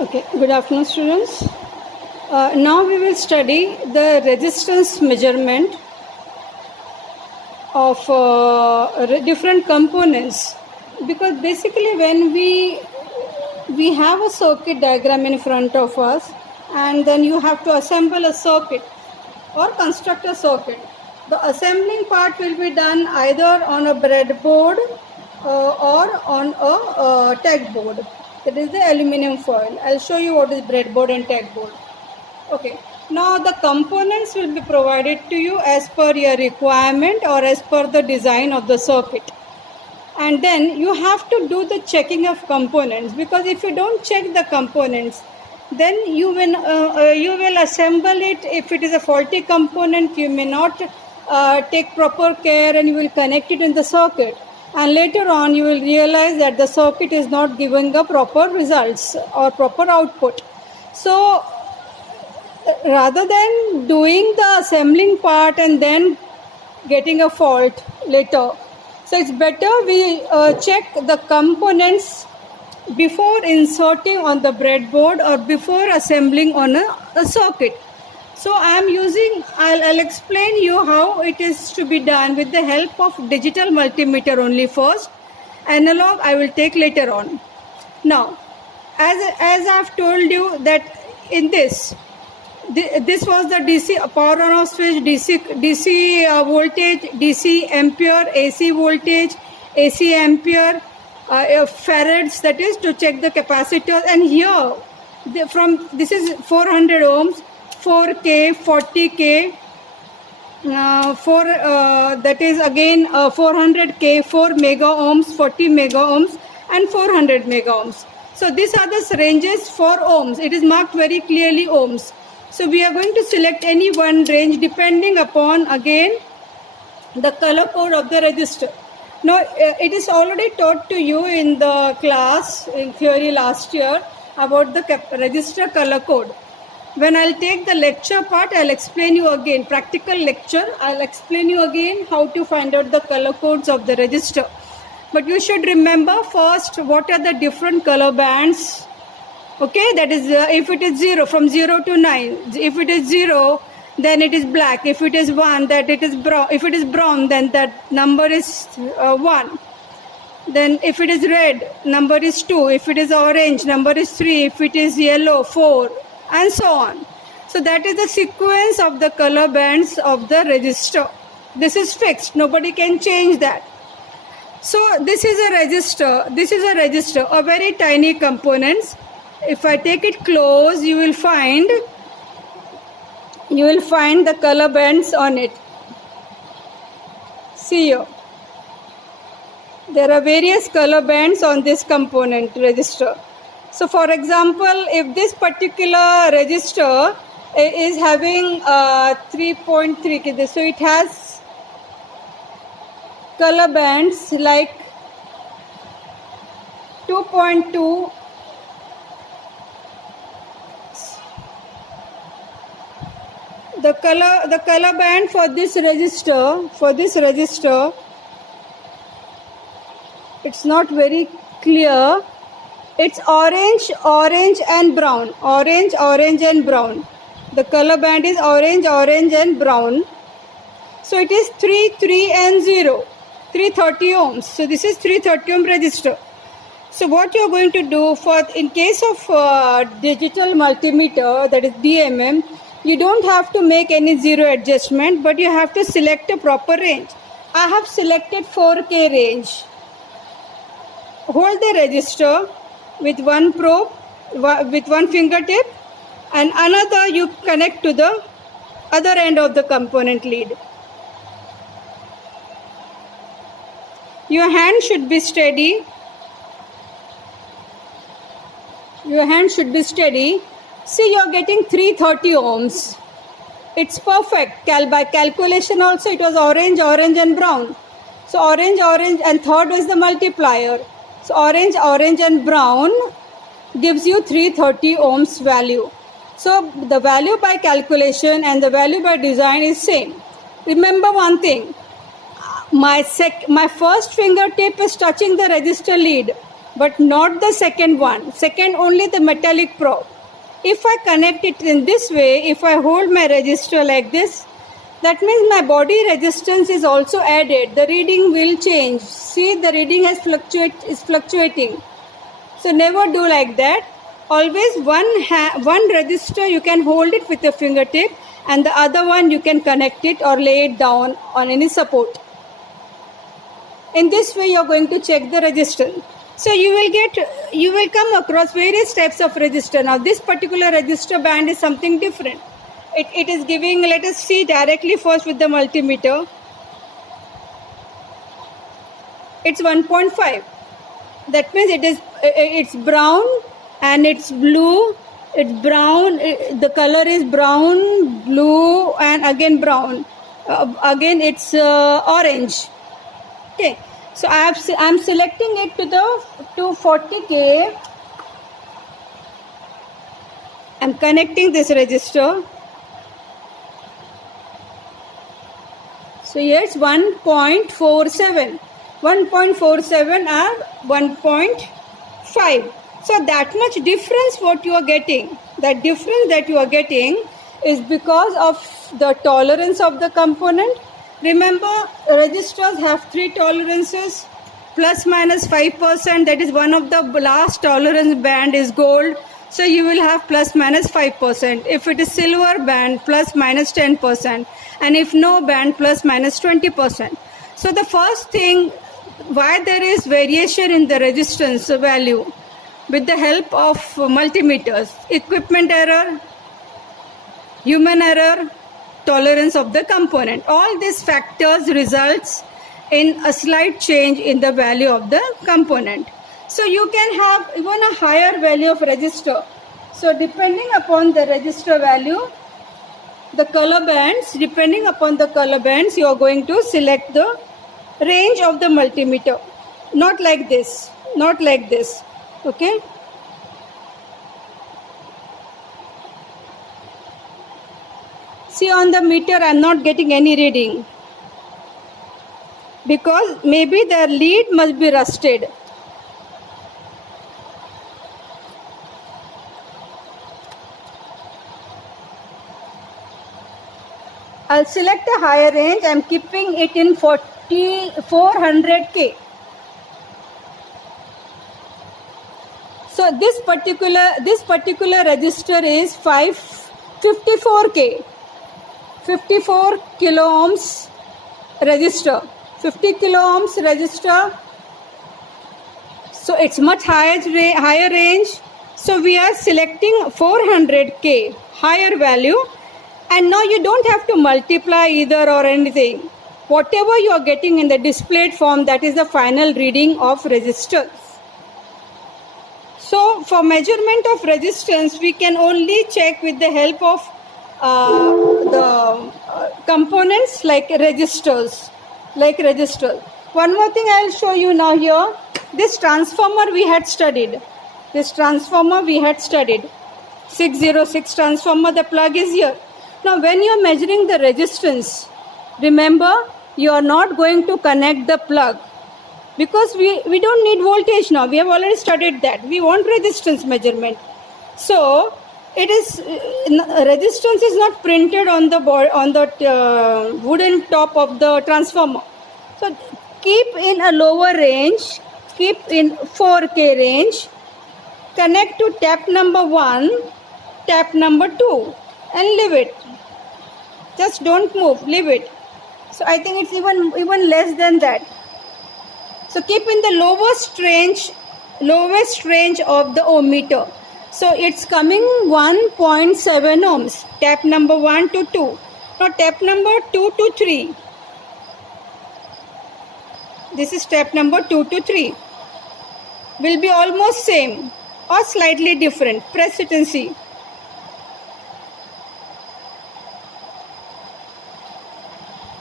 Okay, good afternoon, students. Now we will study the resistance measurement of different components, because basically when we have a circuit diagram in front of us, and then you have to assemble a circuit or construct a circuit. The assembling part will be done either on a breadboard or on a tech board. That is the aluminum foil. I'll show you what is breadboard and tech board. Okay. Now the components will be provided to you as per your requirement or as per the design of the circuit. And then you have to do the checking of components, because if you don't check the components, then you will assemble it. If it is a faulty component, you may not take proper care and you will connect it in the circuit. And later on you will realize that the circuit is not giving the proper results or proper output. So rather than doing the assembling part and then getting a fault later, so it's better we check the components before inserting on the breadboard or before assembling on a circuit. So I'll explain you how it is to be done with the help of digital multimeter only first. Analog I will take later on. Now, as I've told you that in this was the DC power on off switch, DC voltage, DC ampere, AC voltage, AC ampere, farads, that is to check the capacitors. And here this is 400 ohms, 4K, 40K, that is again 400K, 4 mega ohms, 40 mega ohms, and 400 mega ohms. So these are the ranges for ohms. It is marked very clearly ohms. So we are going to select any one range depending upon again the color code of the resistor. Now it is already taught to you in the class in theory last year about the resistor color code. When I'll take the lecture part, I'll explain you again, practical lecture, I'll explain you again how to find out the color codes of the resistor. But you should remember first what are the different color bands. Okay, that is if it is 0, from 0 to 9. If it is 0, then it is black. If it is 1, that it is brown. If it is brown, then that number is 1. Then if it is red, number is 2. If it is orange, number is 3. If it is yellow, 4. And so on. So that is the sequence of the color bands of the resistor. This is fixed. Nobody can change that. So this is a resistor. This is a resistor, a very tiny components. If I take it close, you will find the color bands on it. See here. There are various color bands on this component resistor. So for example, if this particular resistor is having 3.3, so it has color bands like 2.2, the color band for this resistor, it's not very clear. It's orange and brown. Orange and brown. The color band is orange and brown. So it is 3, 3 and 0. 330 ohms. So this is 330 ohm resistor. So what you are going to do in case of digital multimeter, that is DMM, you don't have to make any zero adjustment, but you have to select a proper range. I have selected 4K range. Hold the resistor with one probe, with one fingertip, and another you connect to the other end of the component lead. Your hand should be steady. Your hand should be steady. See, you are getting 330 ohms. It's perfect. By calculation also, it was orange and brown. So orange, and third is the multiplier. So orange and brown gives you 330 ohms value. So the value by calculation and the value by design is same. Remember one thing, my first fingertip is touching the resistor lead. but not the second one. Second only the metallic probe. If I connect it in this way, if I hold my resistor like this, that means my body resistance is also added. The reading will change. See, the reading is fluctuating. So never do like that. Always one resistor you can hold it with a fingertip, and the other one you can connect it or lay it down on any support. In this way you are going to check the resistance. So you will come across various types of resistor. Now this particular resistor band is something different. It is giving, let us see directly first with the multimeter. It's 1.5. That means it's brown and it's blue. It's brown. The color is brown, blue, and again brown. Again it's orange. Okay. So I'm selecting it to the 240K. I'm connecting this resistor. So here it's 1.47. 1.47 and 1.5. So that much difference what you are getting. That difference that you are getting is because of the tolerance of the component. Remember, resistors have three tolerances, plus minus 5%. That is one of the last tolerance band is gold. So you will have plus minus 5%. If it is silver band, plus minus 10%. And if no band, plus minus 20%. So the first thing, why there is variation in the resistance value with the help of multimeters, equipment error, human error, tolerance of the component. All these factors results in a slight change in the value of the component. So you can have even a higher value of resistor. So depending upon the resistor value, the color bands, depending upon the color bands, you are going to select the range of the multimeter. Not like this, not like this. Okay. See, on the meter I am not getting any reading because maybe the lead must be rusted. I'll select a higher range. I am keeping it in 400K. So this particular resistor is 54K. 54 kilo ohms resistor. 50 kilo ohms resistor. So it's much higher range. So we are selecting 400K, higher value. And now you don't have to multiply either or anything. Whatever you are getting in the displayed form, that is the final reading of resistors. So for measurement of resistance, we can only check with the help of the components like resistors. One more thing I will show you now here. This transformer we had studied. 606 transformer, the plug is here. Now when you are measuring the resistance, remember you are not going to connect the plug because we don't need voltage now. We have already studied that. We want resistance measurement. So it is resistance is not printed on the wooden top of the transformer. So keep in a lower range, keep in 4K range, connect to tap number 1, tap number 2 and leave it. Just don't move, leave it. So I think it's even less than that. So keep in the lowest range of the ohm meter. So it's coming 1.7 ohms. Tap number 1 to 2. Now tap number 2 to 3. This is step number 2 to 3. Will be almost same or slightly different. Press it and see.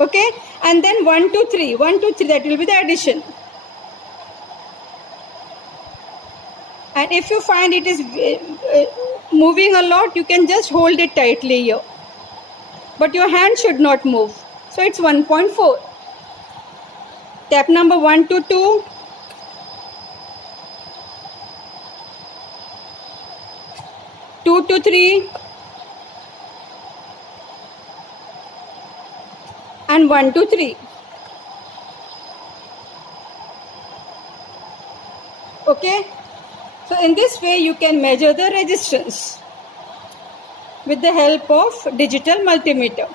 Okay, and then 1 to 3, that will be the addition. And if you find it is moving a lot, you can just hold it tightly here. But your hand should not move. So it's 1.4. Tap number 1 to 2. 2 to 3, and 1 to 3. Okay, so in this way you can measure the resistance with the help of digital multimeter.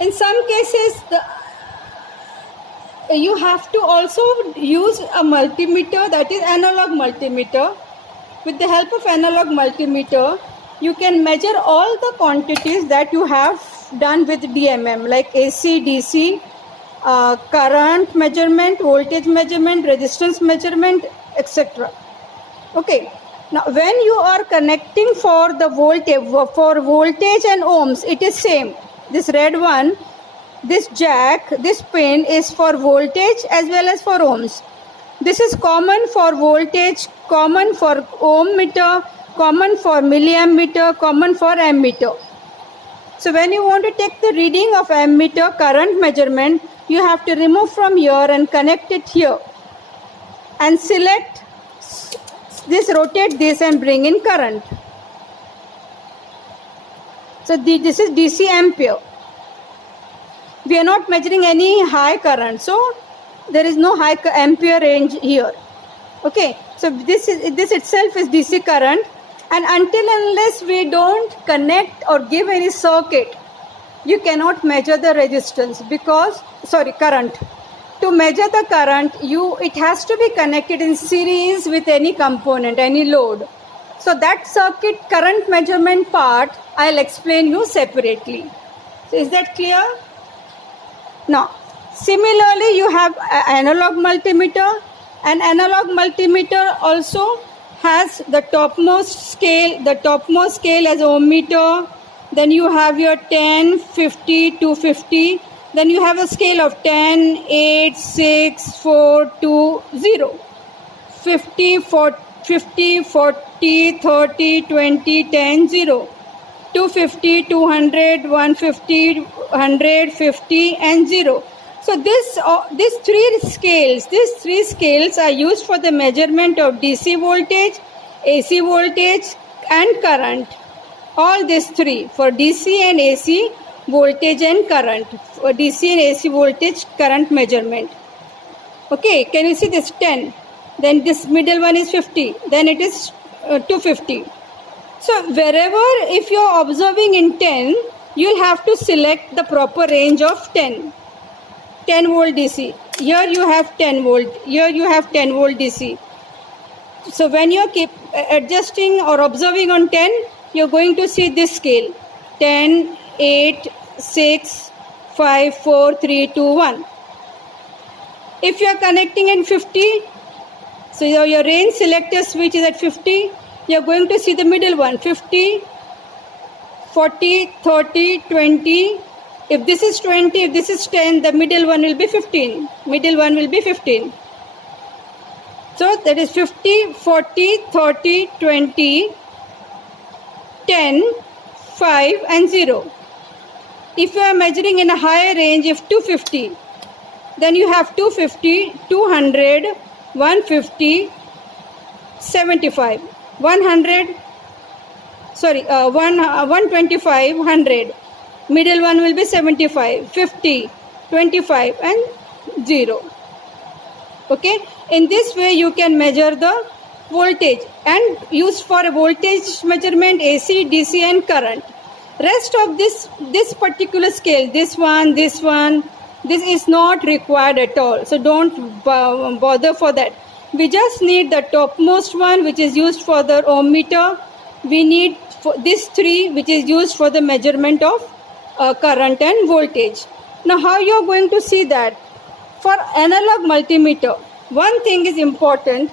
In some cases, you have to also use a multimeter, that is analog multimeter. With the help of analog multimeter, you can measure all the quantities that you have done with DMM, like AC, DC, current measurement, voltage measurement, resistance measurement, etc. Okay. Now, when you are connecting for the voltage and ohms, it is same. This red one, this jack, this pin is for voltage as well as for ohms. This is common for voltage, common for ohm meter, common for milliammeter, common for ammeter. So when you want to take the reading of ammeter current measurement, you have to remove from here and connect it here and select this, rotate this and bring in current. So this is DC ampere. We are not measuring any high current, so there is no high ampere range here. Okay, so this itself is DC current, and until unless we don't connect or give any circuit, you cannot measure the resistance current. To measure the current, it has to be connected in series with any component, any load. So that circuit current measurement part, I'll explain you separately. So is that clear? Now, similarly, you have analog multimeter. An analog multimeter also has the topmost scale as ohm meter. Then you have your 10, 50, 250. Then you have a scale of 10, 8, 6, 4, 2, 0. 50, 40, 30, 20, 10, 0. 250, 200, 150, 100, 50, and 0. So these three scales are used for the measurement of DC voltage, AC voltage, and current. All these three for DC and AC voltage and current, for DC and AC voltage current measurement. Okay, can you see this 10? Then this middle one is 50. Then it is 250. So wherever, if you are observing in 10, you will have to select the proper range of 10. 10 volt DC. Here you have 10 volt. Here you have 10 volt DC. So when you keep adjusting or observing on 10, you are going to see this scale. 10, 8, 6, 5, 4, 3, 2, 1. If you are connecting in 50, so your range selector switch is at 50, you are going to see the middle one, 50, 40, 30, 20. If this is 20, if this is 10, the middle one will be 15. Middle one will be 15. So that is 50, 40, 30, 20, 10, 5 and 0. If you are measuring in a higher range of 250, then you have 250, 200, 150, 75, 125, 100. Middle one will be 75, 50, 25 and 0. Okay, in this way you can measure the voltage and use for a voltage measurement AC, DC and current. Rest of this particular scale, this one, this is not required at all. So don't bother for that. We just need the topmost one, which is used for the ohm meter. We need this three, which is used for the measurement of current and voltage. Now how you are going to see that? For analog multimeter, one thing is important,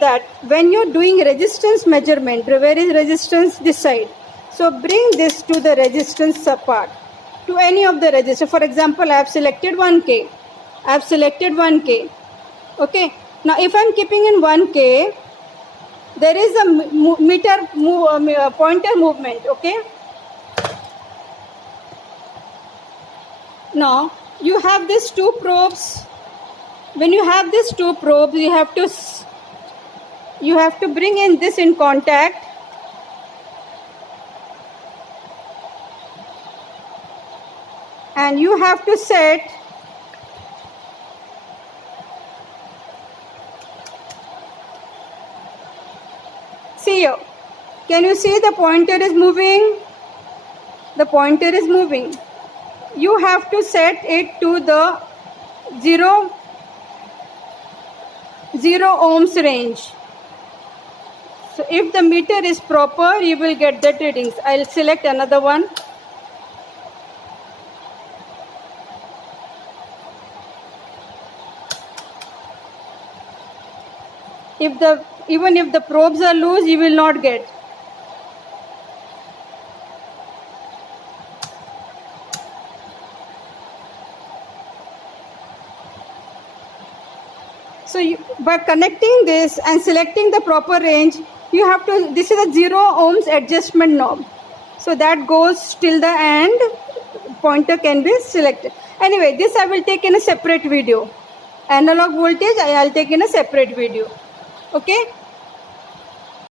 that when you are doing resistance measurement, where is resistance? This side. So bring this to the resistance part, to any of the resistors. For example, I have selected 1K. I have selected 1K. Okay. Now if I am keeping in 1K, there is a pointer movement. Okay. Now you have these two probes. When you have these two probes, you have to bring in this in contact and you have to set see here. Can you see the pointer is moving? The pointer is moving. You have to set it to the 0 ohms range. So if the meter is proper, you will get the readings. I'll select another one. Even if the probes are loose, you will not get. So by connecting this and selecting the proper range, you have to, this is a 0 ohms adjustment knob. So that goes till the end, pointer can be selected. Anyway, this I will take in a separate video. Analog voltage, I'll take in a separate video. Okay.